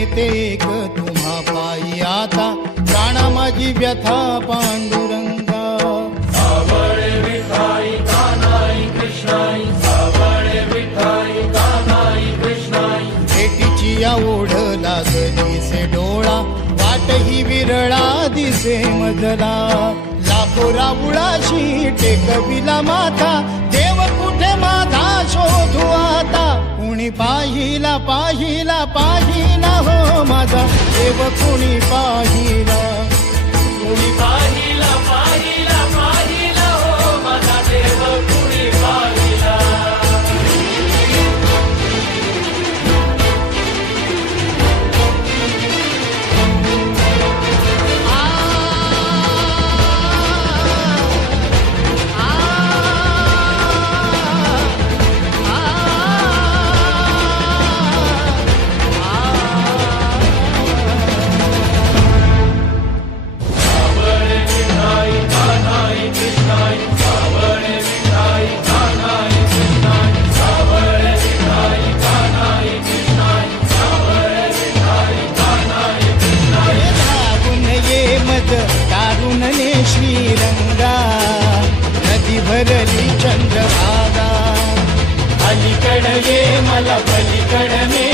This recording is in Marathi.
नेते एक तुम्हा पायी आता, प्राणा माझी व्यथा पांडुरंगा. सावळे विठाई कानाई कृष्णाई, सावळे विठाई कानाई कृष्णाई. भेटीची या ओढ लागली से डोळा, वाट ही विरळा दिसे मजला. लाखो राऊळाशी टेकविला माथा, देव कुठे माझा शोधू आता. कुणी पाहिला पाहिला पाहिला हो माझा देव, कुणी पाहिला. कुणी पाहिला पाहिला पाहिला हो माझा देव, कुणी पाहिला. कारुणने श्रीरंगा, नदी भरली चंद्रभागा. अलीकड ये मला पलीकड ने